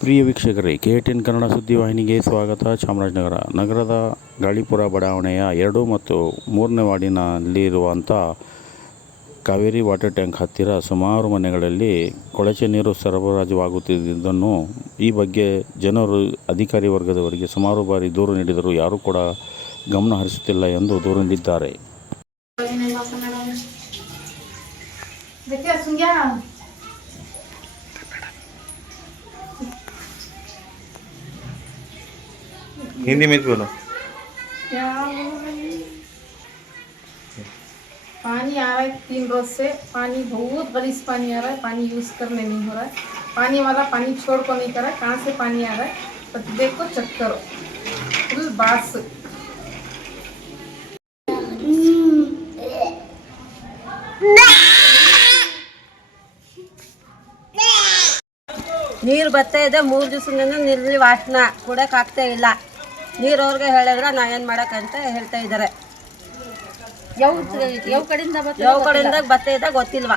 ಪ್ರಿಯ ವೀಕ್ಷಕರೇ, K ten Kannada ಸುದ್ದಿವಾಹಿನಿಗೆ ಸ್ವಾಗತ. ಚಾಮರಾಜನಗರ ನಗರದ ಗಾಳಿಪುರ ಬಡಾವಣೆಯ ಎರಡು ಮತ್ತು ಮೂರನೇ ವಾರ್ಡಿನಲ್ಲಿರುವಂಥ ಕಾವೇರಿ ವಾಟರ್ ಟ್ಯಾಂಕ್ ಹತ್ತಿರ ಸುಮಾರು ಮನೆಗಳಲ್ಲಿ ಕೊಳಚೆ ನೀರು ಸರಬರಾಜುವಾಗುತ್ತಿದ್ದುದನ್ನು ಈ ಬಗ್ಗೆ ಜನರು, ಅಧಿಕಾರಿ ವರ್ಗದವರಿಗೆ ಸುಮಾರು ಬಾರಿ ದೂರು ನೀಡಿದರೂ ಯಾರೂ ಕೂಡ ಗಮನ ಹರಿಸುತ್ತಿಲ್ಲ ಎಂದು ದೂರು ನೀಡಿದ್ದಾರೆ हिंदी में बोलो क्या पानी आ रहा है तीन रोज से पानी बहुत गलीस पानी आ रहा है पानी यूज करने नहीं हो रहा है पानी वाला पानी छोड़ को नहीं कर रहा है कहाँ से पानी आ रहा है तो देखो चेक करो फुल बास ನೀರು ಬರ್ತಾ ಇದೆ ಮೂರು ದಿವಸದಿಂದ ನಿಲ್ಲಿ ವಾಸನ ಕುಡಕ್ಕೆ ಆಗ್ತಾ ಇಲ್ಲ ನೀರು ಅವ್ರಿಗೆ ಹೇಳಿದ್ರೆ ನಾ ಏನು ಮಾಡೋಕ್ಕಂತ ಹೇಳ್ತಾ ಇದ್ದಾರೆ ಯಾವ ಯಾವ ಕಡೆಯಿಂದ ಯಾವ ಕಡೆಯಿಂದ ಬರ್ತಾ ಇದೆ ಗೊತ್ತಿಲ್ವಾ.